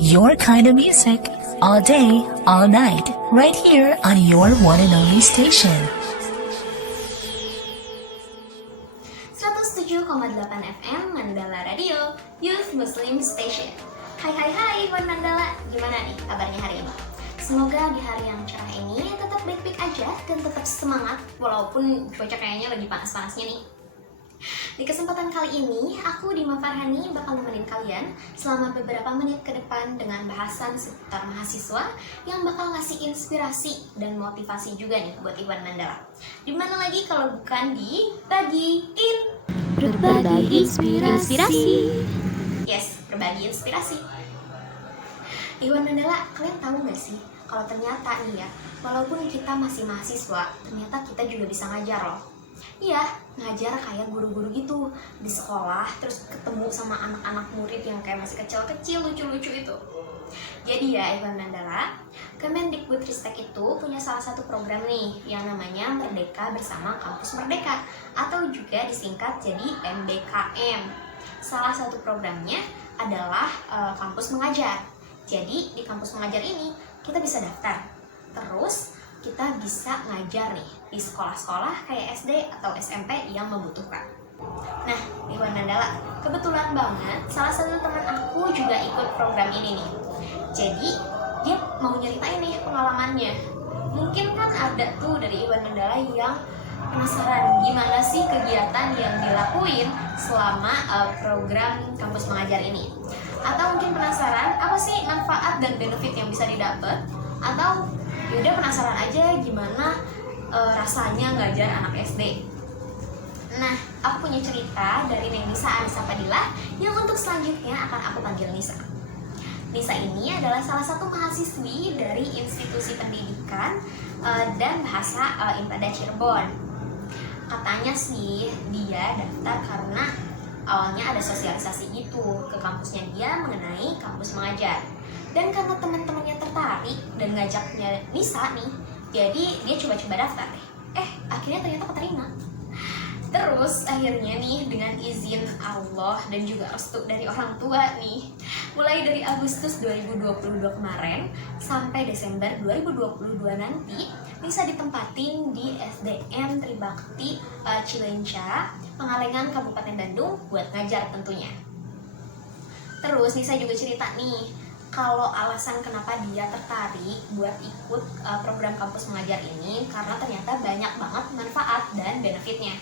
your kind of music, all day, all night, right here on your one and only station. 107,8 FM Mandala Radio, Youth Muslim Station. Hai Wan Mandala, gimana nih kabarnya hari ini? Semoga di hari yang cerah ini tetap baik-baik aja dan tetap semangat walaupun cuaca kayaknya lagi panas-panasnya nih. Di kesempatan kali ini, aku Dima Farhani bakal nemenin kalian selama beberapa menit ke depan dengan bahasan seputar mahasiswa yang bakal ngasih inspirasi dan motivasi juga nih buat Iwan Mandala. Dimana lagi kalau bukan di Bagiin Berbagi inspirasi. Yes, berbagi inspirasi. Iwan Mandala, kalian tahu gak sih kalau ternyata nih ya, walaupun kita masih mahasiswa, ternyata kita juga bisa ngajar loh. Iya, ngajar kayak guru-guru gitu di sekolah, terus ketemu sama anak-anak murid yang kayak masih kecil-kecil, lucu-lucu itu. Jadi ya, Iwan Mandala, Kemendikbudristek itu punya salah satu program nih yang namanya Merdeka Bersama Kampus Merdeka, atau juga disingkat jadi MBKM. Salah satu programnya adalah kampus mengajar. Jadi di kampus mengajar ini kita bisa daftar, terus kita bisa ngajar nih di sekolah-sekolah kayak SD atau SMP yang membutuhkan. Nah, Iwan Mandala, kebetulan banget salah satu teman aku juga ikut program ini nih. Jadi dia mau nyeritain nih pengalamannya. Mungkin kan ada tuh dari Iwan Mandala yang penasaran gimana sih kegiatan yang dilakuin selama program kampus mengajar ini. Atau mungkin penasaran apa sih manfaat dan benefit yang bisa didapat, atau yaudah penasaran aja gimana rasanya ngajar anak SD. Nah, aku punya cerita dari Neng Nisa Anissa Fadilah yang untuk selanjutnya akan aku panggil Nisa. Nisa ini adalah salah satu mahasiswi dari Institusi Pendidikan dan Bahasa Intada Cirebon. Katanya sih dia daftar karena awalnya ada sosialisasi gitu ke kampusnya dia mengenai kampus mengajar. Dan karena teman-temannya tertarik dan ngajaknya Nisa nih, jadi dia coba-coba daftar deh. Akhirnya ternyata keterima. Terus akhirnya nih dengan izin Allah dan juga restu dari orang tua nih, mulai dari Agustus 2022 kemarin sampai Desember 2022 nanti, Nisa ditempatin di SDN Tribakti Cilenca, Pengalengan, Kabupaten Bandung buat ngajar tentunya. Terus Nisa juga cerita nih, kalau alasan kenapa dia tertarik buat ikut program kampus mengajar ini karena ternyata banyak banget manfaat dan benefitnya.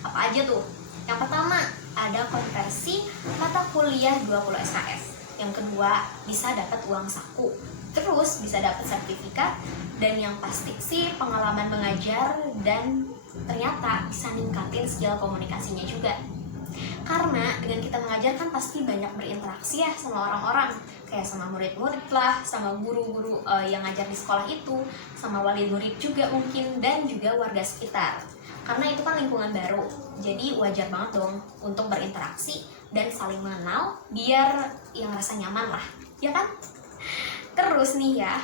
Apa aja tuh? Yang pertama, ada konversi mata kuliah 20 SKS. Yang kedua, bisa dapat uang saku. Terus bisa dapat sertifikat, dan yang pasti sih pengalaman mengajar dan ternyata bisa ningkatin skill komunikasinya juga. Karena dengan kita mengajar kan pasti banyak berinteraksi ya sama orang-orang, kayak sama murid-murid lah, sama guru-guru yang ngajar di sekolah itu, sama wali murid juga mungkin, dan juga warga sekitar. Karena itu kan lingkungan baru, jadi wajar banget dong untuk berinteraksi dan saling mengenal biar yang rasa nyaman lah, ya kan? Terus nih ya,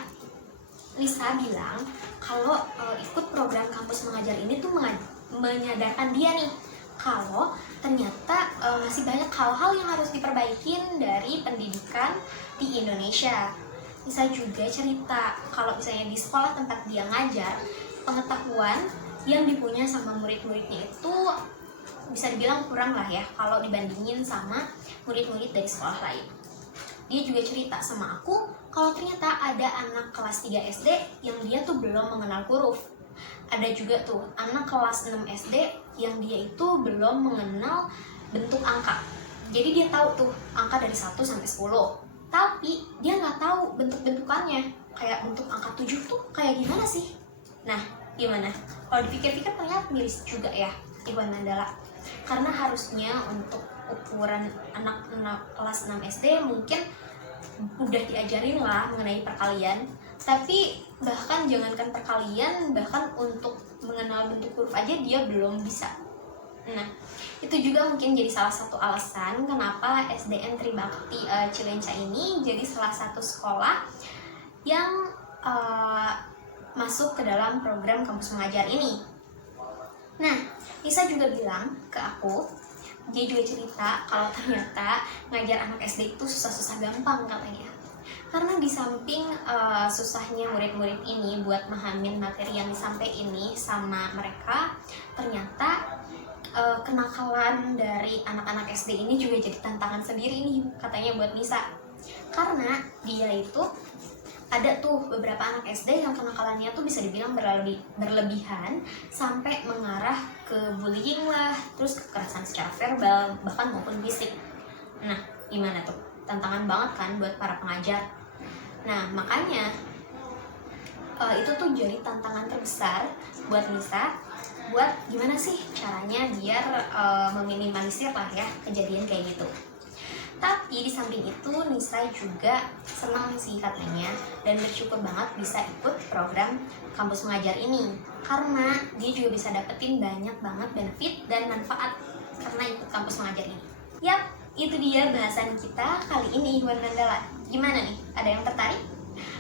Lisa bilang kalau ikut program kampus mengajar ini tuh menyadarkan dia nih kalau ternyata masih banyak hal-hal yang harus diperbaikin dari pendidikan di Indonesia. Lisa juga cerita kalau misalnya di sekolah tempat dia ngajar, pengetahuan yang dipunya sama murid-muridnya itu bisa dibilang kurang lah ya kalau dibandingin sama murid-murid dari sekolah lain. Dia juga cerita sama aku kalau ternyata ada anak kelas 3 SD yang dia tuh belum mengenal huruf. Ada juga tuh anak kelas 6 SD yang dia itu belum mengenal bentuk angka. Jadi dia tahu tuh angka dari 1 sampai 10, tapi dia nggak tahu bentuk-bentukannya. Kayak bentuk angka 7 tuh kayak gimana sih? Nah, gimana? Kalau dipikir-pikir ternyata miris juga ya Iwan Mandala. Karena harusnya untuk ukuran anak kelas 6 SD mungkin udah diajarin lah mengenai perkalian, tapi bahkan jangankan perkalian, bahkan untuk mengenal bentuk huruf aja dia belum bisa. Nah, itu juga mungkin jadi salah satu alasan kenapa SDN Tribakti Cilenca ini jadi salah satu sekolah yang masuk ke dalam program kampus mengajar ini. Nah, Nisa juga bilang ke aku, dia juga cerita kalau ternyata ngajar anak SD itu susah-susah gampang katanya. Karena di samping susahnya murid-murid ini buat memahami materi yang disampaikan ini sama mereka, ternyata kenakalan dari anak-anak SD ini juga jadi tantangan sendiri nih katanya buat Nisa. Karena dia itu ada tuh beberapa anak SD yang kenakalannya tuh bisa dibilang berlebihan sampai mengarah ke bullying lah, terus kekerasan secara verbal bahkan maupun fisik. Nah, gimana tuh? Tantangan banget kan buat para pengajar. Nah, makanya itu tuh jadi tantangan terbesar buat Nisa, buat gimana sih caranya biar meminimalisir lah ya kejadian kayak gitu. Tapi di samping itu Nisa juga senang sih katanya dan bersyukur banget bisa ikut program kampus mengajar ini, karena dia juga bisa dapetin banyak banget benefit dan manfaat karena ikut kampus mengajar ini. Yap, itu dia bahasan kita kali ini Iwan Nandala. Gimana nih? Ada yang tertarik?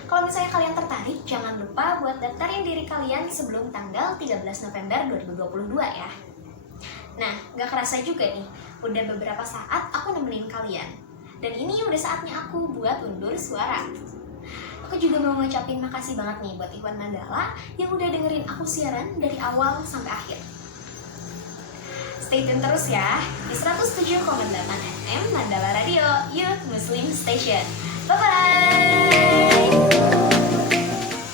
Kalau misalnya kalian tertarik, jangan lupa buat daftarin diri kalian sebelum tanggal 13 November 2022 ya. Nah, gak kerasa juga nih, udah beberapa saat aku nemenin kalian. Dan ini udah saatnya aku buat undur suara. Aku juga mau ngucapin makasih banget nih buat Iwan Mandala yang udah dengerin aku siaran dari awal sampai akhir. Stay tune terus ya di 107,8 FM Mandala Radio Youth Muslim Station. Bye-bye!